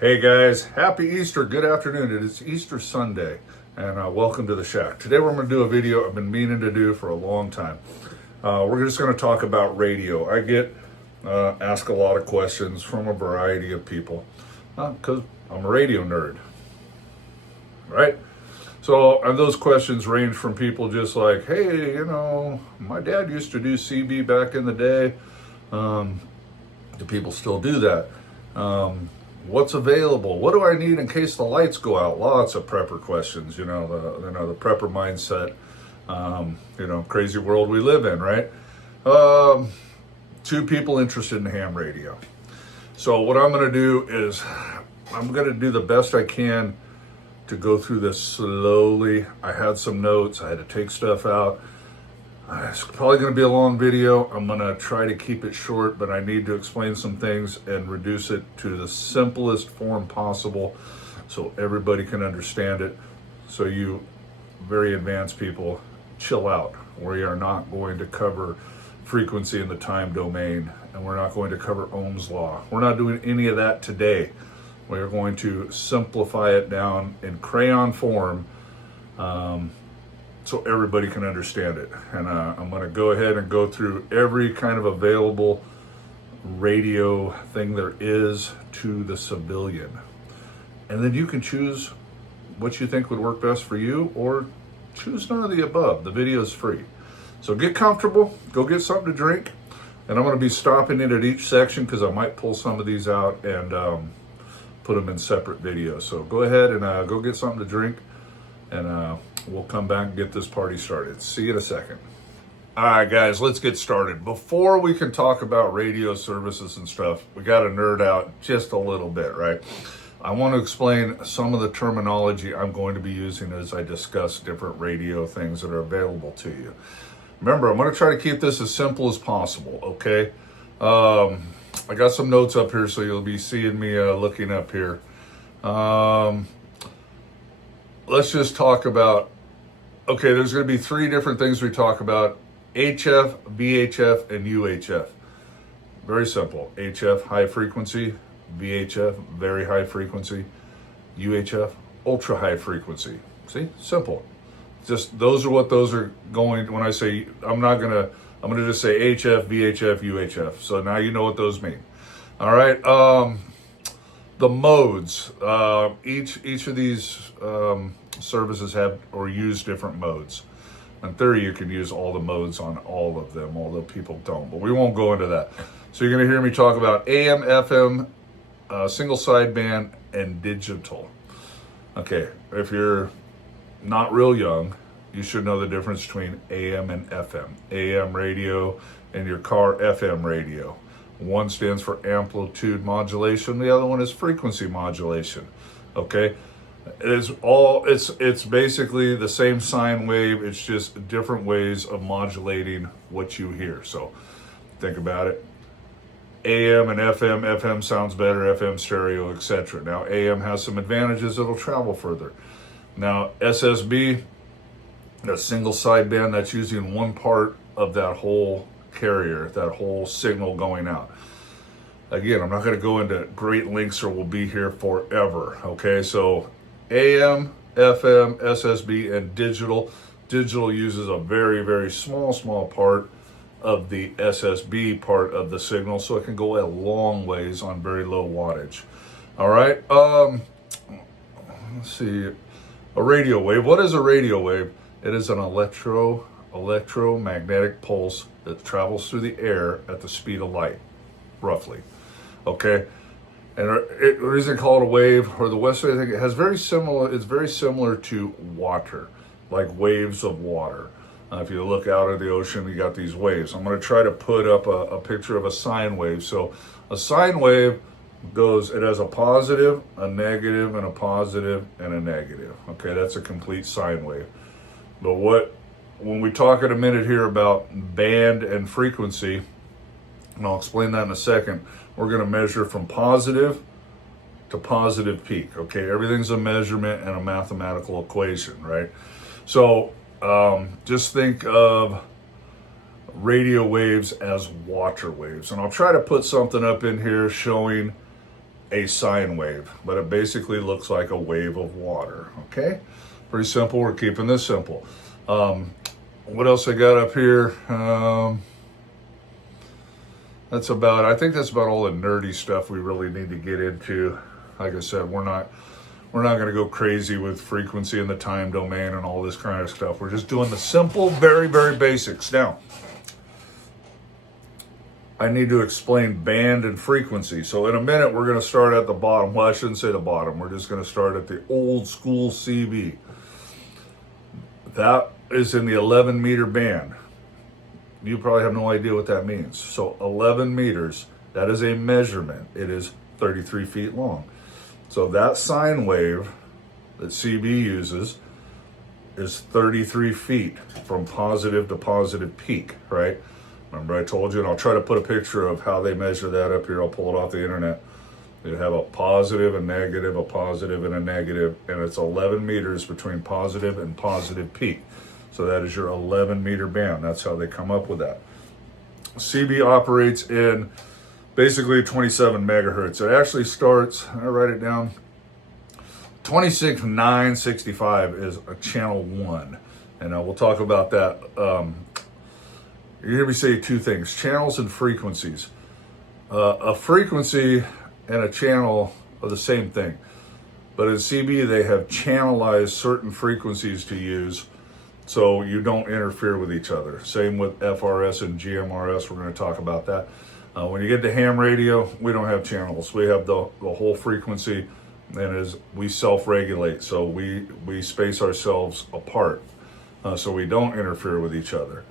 Hey guys, happy Easter, good afternoon. It is Easter Sunday and welcome to the Shack. Today we're going to do a video I've been meaning to do for a long time. We're just going to talk about radio. I get asked a lot of questions from a variety of people because I'm a radio nerd, right? So, and those questions range from people just like, hey, my dad used to do CB back in the day. Do people still do that? What's available? What do I need in case the lights go out? Lots of prepper questions, the prepper mindset, crazy world we live in, right? Two people interested in ham radio. So what I'm going to do is I'm going to do the best I can to go through this slowly. I had some notes. I had to take stuff out. It's probably going to be a long video. I'm going to try to keep it short, but I need to explain some things and reduce it to the simplest form possible so everybody can understand it. So you very advanced people, chill out. We are not going to cover frequency in the time domain, and we're not going to cover Ohm's law. We're not doing any of that today. We are going to simplify it down in crayon form so everybody can understand it. And I'm going to go ahead and go through every kind of available radio thing there is to the civilian. And then you can choose what you think would work best for you, or choose none of the above. The video is free. So get comfortable, go get something to drink. And I'm going to be stopping in at each section because I might pull some of these out and put them in separate videos. So go ahead and go get something to drink, and we'll come back and get this party started. See you in a second. All right, guys, let's get started. Before we can talk about radio services and stuff, we got to nerd out just a little bit, right? I want to explain some of the terminology I'm going to be using as I discuss different radio things that are available to you. Remember, I'm going to try to keep this as simple as possible, okay? I got some notes up here, so you'll be seeing me looking up here. Let's just talk about, okay, there's going to be three different things we talk about: HF, VHF, and UHF. Very simple. HF, high frequency; VHF, very high frequency; UHF, ultra high frequency. See? Simple. Just those are what those are going, when I say, I'm going to just say HF, VHF, UHF. So now you know what those mean. All right. The modes, each of these services have or use different modes. In theory, you can use all the modes on all of them, although people don't, but we won't go into that. So you're going to hear me talk about AM, FM, single sideband, and digital. Okay, if you're not real young, you should know the difference between AM and FM. AM radio in your car, FM radio. One stands for amplitude modulation, the other one is frequency modulation. Okay, it's basically the same sine wave, it's just different ways of modulating what you hear. So think about it. AM and FM sounds better, FM stereo, etc. Now AM has some advantages, it'll travel further. Now SSB, a single sideband, that's using one part of that whole carrier, that whole signal going out. Again, I'm not going to go into great lengths or we'll be here forever. Okay, so AM, FM, SSB, and digital. Digital uses a very, very small part of the SSB part of the signal, so it can go a long ways on very low wattage. All right, let's see. A radio wave. What is a radio wave? It is an electromagnetic pulse that travels through the air at the speed of light, roughly. Okay, and the reason they call it a wave, or the West Side, I think it has very similar. It's very similar to water, like waves of water. If you look out at the ocean, you got these waves. I'm going to try to put up a picture of a sine wave. So a sine wave goes, it has a positive, a negative, and a positive, and a negative. Okay, that's a complete sine wave. But when we talk in a minute here about band and frequency, and I'll explain that in a second, we're going to measure from positive to positive peak. Okay, everything's a measurement and a mathematical equation, right? So just think of radio waves as water waves. And I'll try to put something up in here showing a sine wave, but it basically looks like a wave of water. Okay, pretty simple. We're keeping this simple. What else I got up here? That's about, I think that's about all the nerdy stuff we really need to get into. Like I said, we're not going to go crazy with frequency and the time domain and all this kind of stuff. We're just doing the simple, very, very basics. Now, I need to explain band and frequency. So in a minute, we're going to start at the bottom. Well, I shouldn't say the bottom. We're just going to start at the old school CB. That is in the 11 meter band. You probably have no idea what that means. So 11 meters, that is a measurement. It is 33 feet long. So that sine wave that CB uses is 33 feet from positive to positive peak, right? Remember I told you, and I'll try to put a picture of how they measure that up here. I'll pull it off the internet. They have a positive, a negative, a positive, and a negative, and it's 11 meters between positive and positive peak. So that is your 11 meter band. That's how they come up with that. CB operates in basically 27 megahertz. It actually starts, I write it down, 26965 is a channel 1. And we'll talk about that. You hear me say two things, channels and frequencies. A frequency and a channel are the same thing. But in CB, they have channelized certain frequencies to use so you don't interfere with each other. Same with FRS and GMRS. We're going to talk about that. When you get to ham radio, we don't have channels. We have the whole frequency, and we self-regulate. So we space ourselves apart so we don't interfere with each other.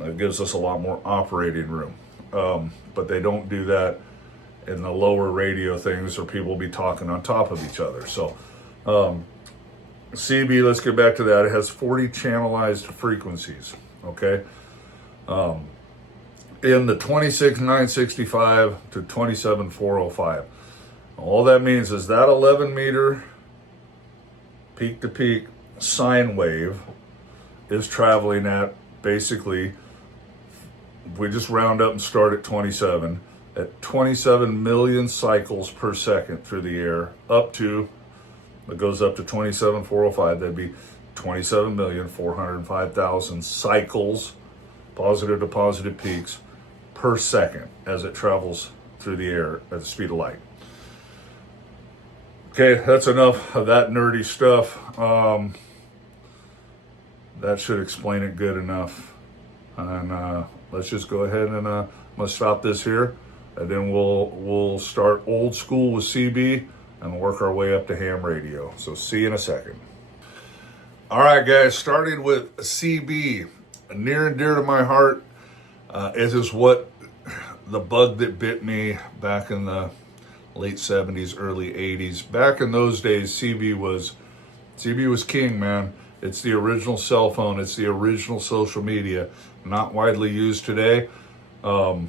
It gives us a lot more operating room. But they don't do that in the lower radio things, or people will be talking on top of each other. So CB, let's get back to that. It has 40 channelized frequencies, okay? In the 26965 to 27405. All that means is that 11 meter peak to peak sine wave is traveling at basically, we just round up and start at 27, at 27 million cycles per second through the air, up to, it goes up to 27,405, that'd be 27,405,000 cycles, positive to positive peaks, per second as it travels through the air at the speed of light. Okay, that's enough of that nerdy stuff. That should explain it good enough. And let's just go ahead and I'm gonna stop this here, and then we'll start old school with CB and work our way up to ham radio. So see you in a second. All right, guys, starting with CB, near and dear to my heart. It is what the bug that bit me back in the late 70s, early 80s. Back in those days, CB was king, man. It's the original cell phone. It's the original social media, not widely used today. We'll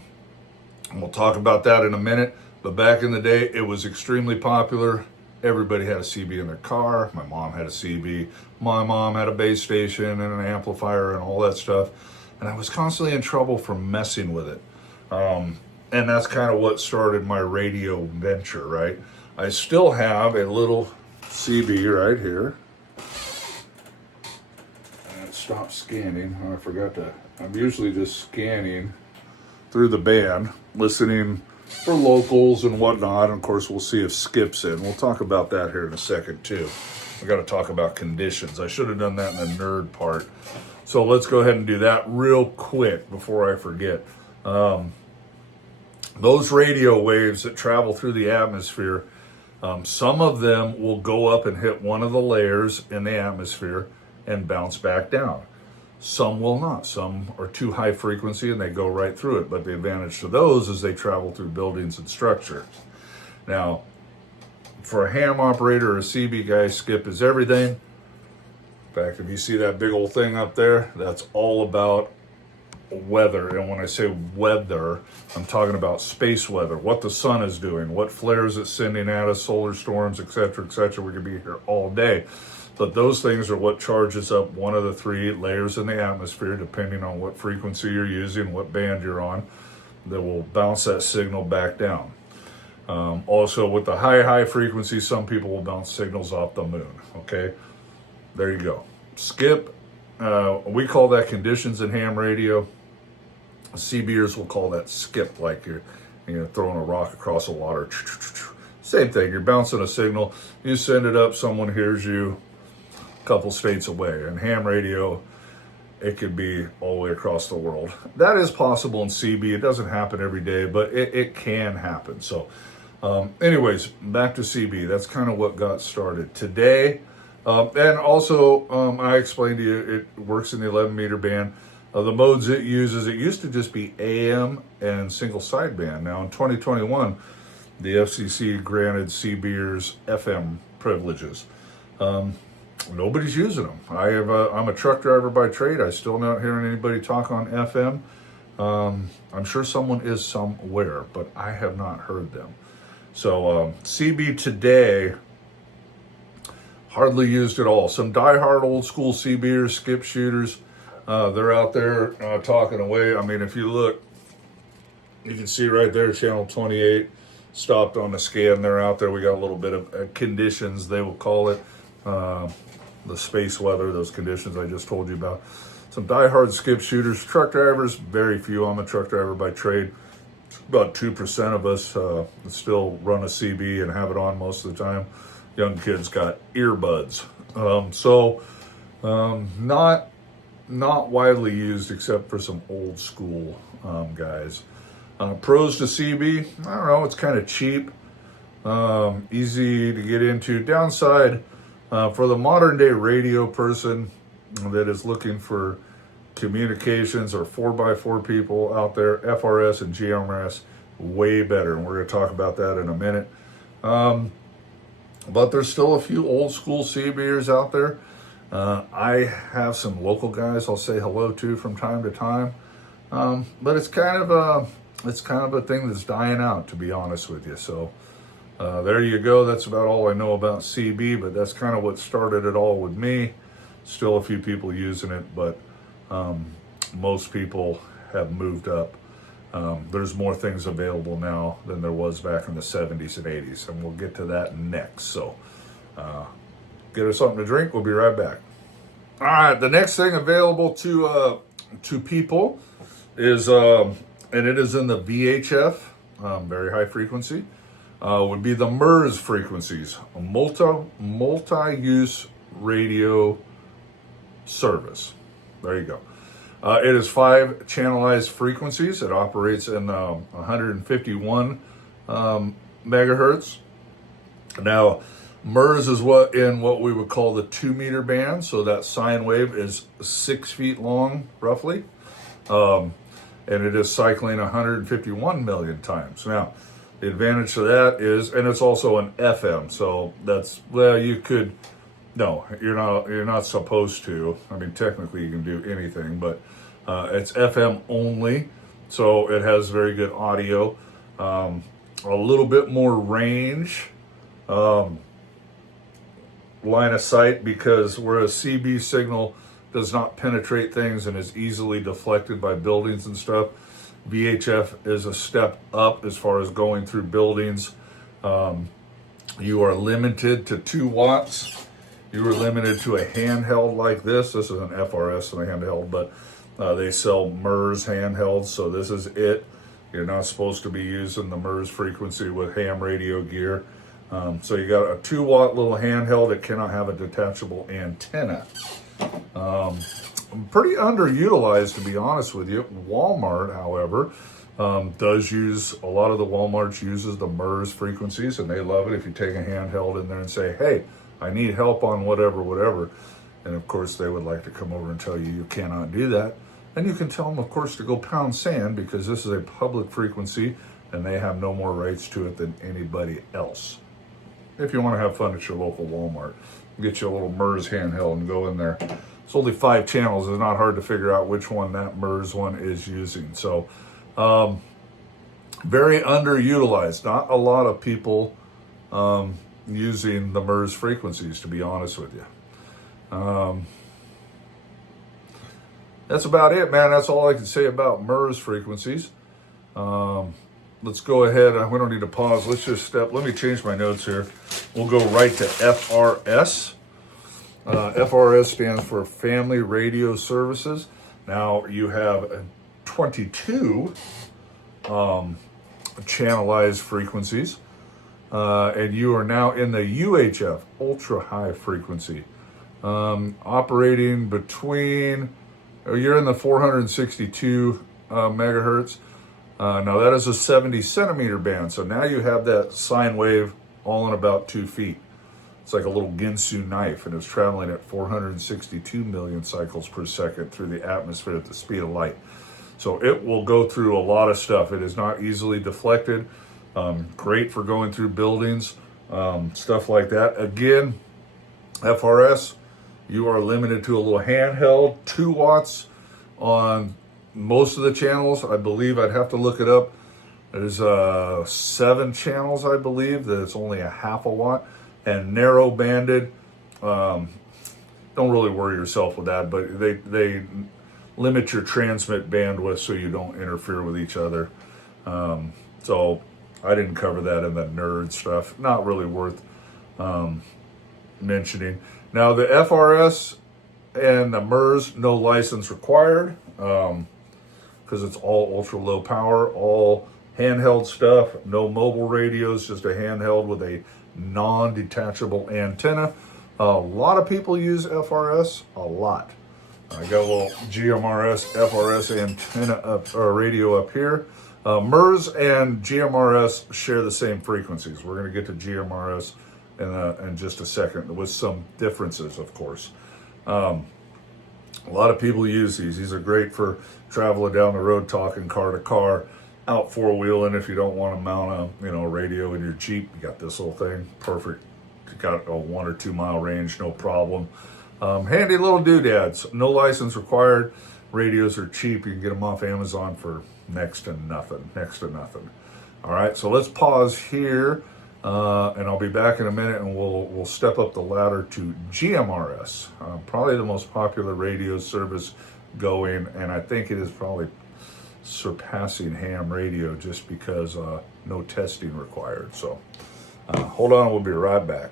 talk about that in a minute. But back in the day, it was extremely popular. Everybody had a CB in their car. My mom had a CB. My mom had a base station and an amplifier and all that stuff. And I was constantly in trouble for messing with it. And that's kind of what started my radio venture, right? I still have a little CB right here. And it stopped scanning. I forgot to, I'm usually just scanning through the band, listening for locals and whatnot. And of course, we'll see if Skip's in. We'll talk about that here in a second too. We got to talk about conditions. I should have done that in the nerd part. So let's go ahead and do that real quick before I forget. Those radio waves that travel through the atmosphere, some of them will go up and hit one of the layers in the atmosphere and bounce back down. Some will not. Some are too high frequency and they go right through it. But the advantage to those is they travel through buildings and structures. Now, for a ham operator or a CB guy, Skip is everything. In fact, if you see that big old thing up there, that's all about weather. And when I say weather, I'm talking about space weather, what the sun is doing, what flares it's sending at us, solar storms, etc., etc. We could be here all day. But those things are what charges up one of the three layers in the atmosphere, depending on what frequency you're using, what band you're on, that will bounce that signal back down. Also, with the high frequency, some people will bounce signals off the moon. Okay, there you go. Skip, we call that conditions in ham radio. CBers will call that skip, like you're throwing a rock across the water. Same thing, you're bouncing a signal, you send it up, someone hears you a couple states away. And ham radio, it could be all the way across the world. That is possible in CB. It doesn't happen every day, but it can happen. So anyways, back to CB. That's kind of what got started today. And also, I explained to you, it works in the 11 meter band. The modes it uses, it used to just be AM and single sideband. Now in 2021, the FCC granted CBers FM privileges. Nobody's using them. I'm a truck driver by trade. I still not hearing anybody talk on FM. I'm sure someone is somewhere, but I have not heard them. So CB today, hardly used at all. Some diehard old school CBers, skip shooters, they're out there talking away. I mean, if you look, you can see right there, channel 28 stopped on the scan. They're out there. We got a little bit of conditions, they will call it, the space weather, those conditions I just told you about. Some diehard skip shooters, truck drivers, very few. I'm a truck driver by trade. About 2% of us still run a CB and have it on most of the time. Young kids got earbuds. Not widely used except for some old school guys. Pros to CB, I don't know, it's kind of cheap, easy to get into. Downside, for the modern day radio person that is looking for communications or 4x4 people out there, FRS and GMRS, way better. And we're going to talk about that in a minute. But there's still a few old school CBers out there. I have some local guys I'll say hello to from time to time. But it's kind of a thing that's dying out, to be honest with you. So there you go. That's about all I know about CB, but that's kind of what started it all with me. Still a few people using it, but most people have moved up. There's more things available now than there was back in the 70s and 80s, and we'll get to that next. So get us something to drink. We'll be right back. All right, the next thing available to people is, and it is in the VHF, very high frequency, would be the MURS frequencies, a multi-use radio service. There you go. It is 5 channelized frequencies. It operates in 151 megahertz. Now, MURS is what we would call the 2 meter band. So that sine wave is 6 feet long, roughly. And it is cycling 151 million times. Now, the advantage to that is, and it's also an FM. So that's, well, you could, no, you're not supposed to. I mean, technically you can do anything, but it's FM only. So it has very good audio, a little bit more range, line of sight, because whereas CB signal does not penetrate things and is easily deflected by buildings and stuff, VHF is a step up as far as going through buildings. You are limited to 2 watts. You are limited to a handheld like this. This is an FRS and a handheld, but they sell MURS handhelds, so this is it. You're not supposed to be using the MURS frequency with ham radio gear. So you got a 2 watt little handheld. It cannot have a detachable antenna. Pretty underutilized, to be honest with you. Walmart, however, does use, a lot of the Walmarts uses the MURS frequencies, and they love it if you take a handheld in there and say, hey, I need help on whatever. And of course, they would like to come over and tell you you cannot do that. And you can tell them, of course, to go pound sand, because this is a public frequency and they have no more rights to it than anybody else. If you want to have fun at your local Walmart, get you a little MURS handheld and go in there. It's only 5 channels. It's not hard to figure out which one that MURS one is using. So very underutilized. Not a lot of people using the MURS frequencies, to be honest with you. That's about it, man. That's all I can say about MURS frequencies. let's go ahead. We don't need to pause. Let's just let me change my notes here. We'll go right to FRS. FRS stands for Family Radio Services. Now you have 22 channelized frequencies, and you are now in the UHF, ultra high frequency, operating between, you're in the 462 megahertz. Now that is a 70 centimeter band, so now you have that sine wave all in about 2 feet. It's like a little Ginsu knife, and it's traveling at 462 million cycles per second through the atmosphere at the speed of light. So it will go through a lot of stuff. It is not easily deflected. Great for going through buildings, stuff like that. Again, FRS, you are limited to a little handheld, 2 watts on most of the channels. I believe, I'd have to look it up. There's 7 channels, I believe, that it's only a half a watt. And narrow banded, don't really worry yourself with that, but they limit your transmit bandwidth so you don't interfere with each other. So I didn't cover that in the nerd stuff. Not really worth mentioning. Now the FRS and the MURS, no license required, because it's all ultra low power, all handheld stuff, no mobile radios, just a handheld with a non-detachable antenna. A lot of people use FRS, a lot. I got a little GMRS FRS antenna up, or radio up here. MURS and GMRS share the same frequencies. We're going to get to GMRS in just a second, with some differences, of course. A lot of people use these. These are great for traveling down the road, talking car to car, out four-wheeling. If you don't want to mount a radio in your Jeep, you got this little thing, perfect. You got a 1 or 2 mile range, no problem. Handy little doodads, no license required. Radios are cheap. You can get them off Amazon for next to nothing. All right, so let's pause here, and I'll be back in a minute, and we'll step up the ladder to GMRS, probably the most popular radio service going, and I think it is probably surpassing ham radio just because no testing required. So hold on, we'll be right back.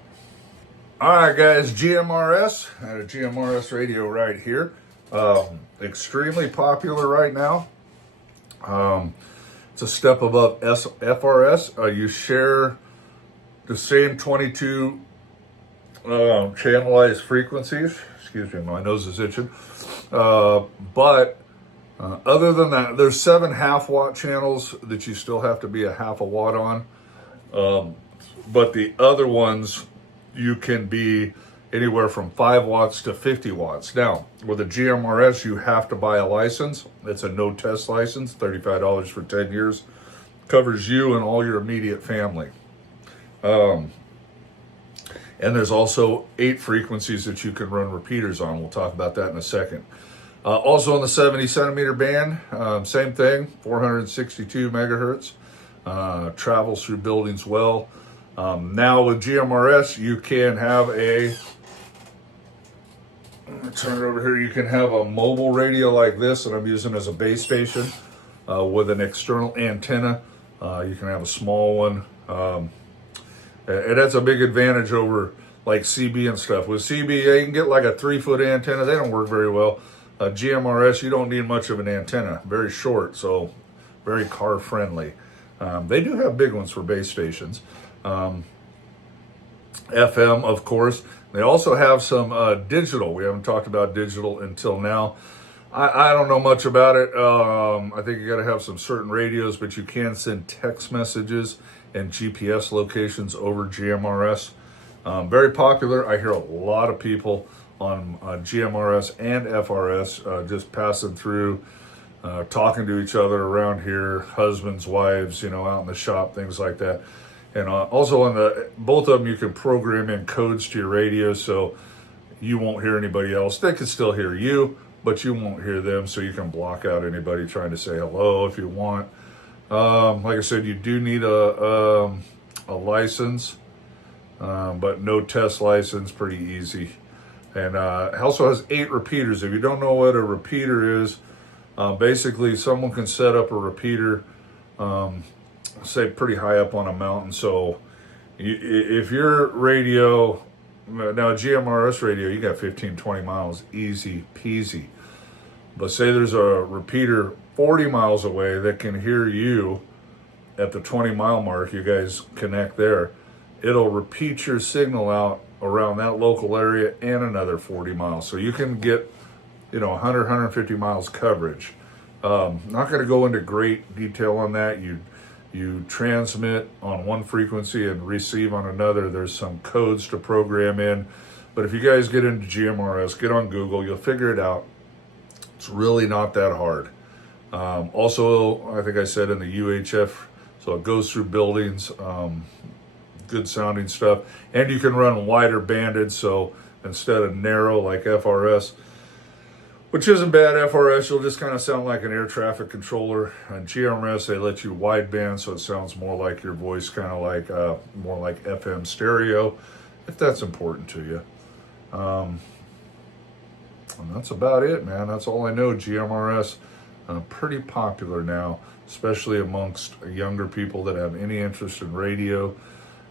All right, guys, GMRS. I had a GMRS radio right here. Extremely popular right now. It's a step above FRS. You share the same 22 channelized frequencies. Excuse me, my nose is itching. But other than that, there's 7 half-watt channels that you still have to be a half a watt on. But the other ones, you can be anywhere from 5 watts to 50 watts. Now, with a GMRS, you have to buy a license. It's a no-test license, $35 for 10 years. Covers you and all your immediate family. And there's also 8 frequencies that you can run repeaters on. We'll talk about that in a second. Also on the 70 centimeter band, same thing, 462 megahertz, travels through buildings well. Now with GMRS, you can have turn it over here, you can have a mobile radio like this that I'm using as a base station with an external antenna. You can have a small one. And that's a big advantage over like CB and stuff. With CB, you can get like a 3-foot antenna. They don't work very well. GMRS, you don't need much of an antenna, very short, so very car friendly. They do have big ones for base stations. FM, of course. They also have some digital. We haven't talked about digital until now. I don't know much about it. I think you got to have some certain radios, but you can send text messages and GPS locations over GMRS. Very popular. I hear a lot of people on GMRS and FRS just passing through, talking to each other around here, husbands, wives, out in the shop, things like that. And also on both of them, you can program in codes to your radio, so you won't hear anybody else. They can still hear you, but you won't hear them, so you can block out anybody trying to say hello if you want. Like I said, you do need a license, but no test license, pretty easy. And it also has 8 repeaters. If you don't know what a repeater is, basically someone can set up a repeater say pretty high up on a mountain. So if your radio, now GMRS radio, you got 15, 20 miles, easy peasy. But say there's a repeater 40 miles away that can hear you at the 20-mile mark, you guys connect there. It'll repeat your signal out around that local area and another 40 miles. So you can get, 100, 150 miles coverage. Not going to go into great detail on that. You transmit on one frequency and receive on another. There's some codes to program in. But if you guys get into GMRS, get on Google, you'll figure it out. It's really not that hard. Also, I think I said in the UHF, so it goes through buildings, good sounding stuff. And you can run wider banded, so instead of narrow like FRS, which isn't bad, FRS, you'll just kind of sound like an air traffic controller. On GMRS, they let you wideband, so it sounds more like your voice, kind of like, more like FM stereo, if that's important to you. And that's about it, man. That's all I know. GMRS, pretty popular now, especially amongst younger people that have any interest in radio,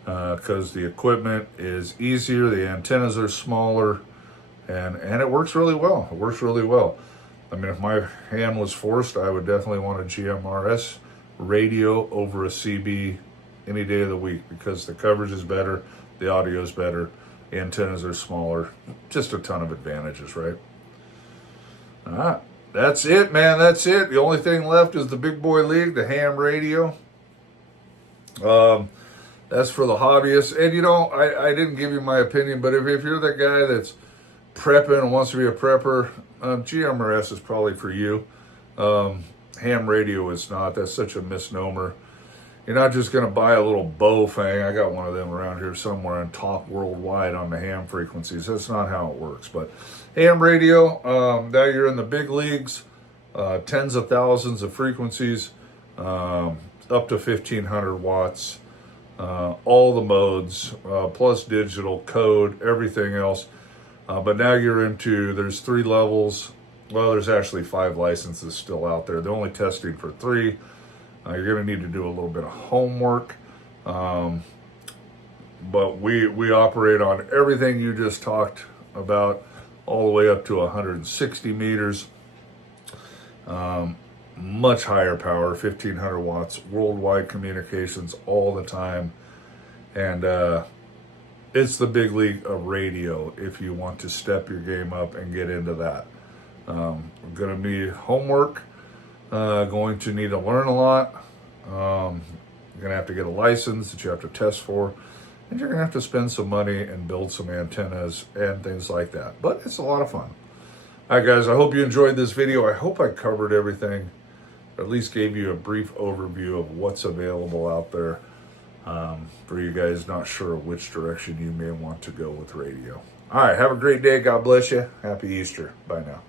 because the equipment is easier, the antennas are smaller, and it works really well. It works really well. I mean, if my hand was forced, I would definitely want a GMRS radio over a CB any day of the week, because the coverage is better, the audio is better, the antennas are smaller, just a ton of advantages, right? All right, that's it, man. That's it. The only thing left is the Big Boy League, the ham radio. That's for the hobbyists. And I didn't give you my opinion, but if you're that guy that's prepping and wants to be a prepper, GMRS is probably for you. Ham radio is not. That's such a misnomer. You're not just going to buy a little Bofang. I got one of them around here somewhere and talk worldwide on the ham frequencies. That's not how it works. But ham radio, now you're in the big leagues, tens of thousands of frequencies, up to 1,500 watts, all the modes, plus digital code, everything else. But now you're into, there's 3 levels. Well, there's actually 5 licenses still out there. They're only testing for 3. You're going to need to do a little bit of homework. But we operate on everything you just talked about, all the way up to 160 meters. Much higher power, 1,500 watts, worldwide communications all the time. And it's the big league of radio if you want to step your game up and get into that. Going to be homework, going to need to learn a lot. You're going to have to get a license that you have to test for, and you're going to have to spend some money and build some antennas and things like that. But it's a lot of fun. All right, guys, I hope you enjoyed this video. I hope I covered everything, or at least gave you a brief overview of what's available out there. For you guys not sure which direction you may want to go with radio. All right, have a great day. God bless you. Happy Easter. Bye now.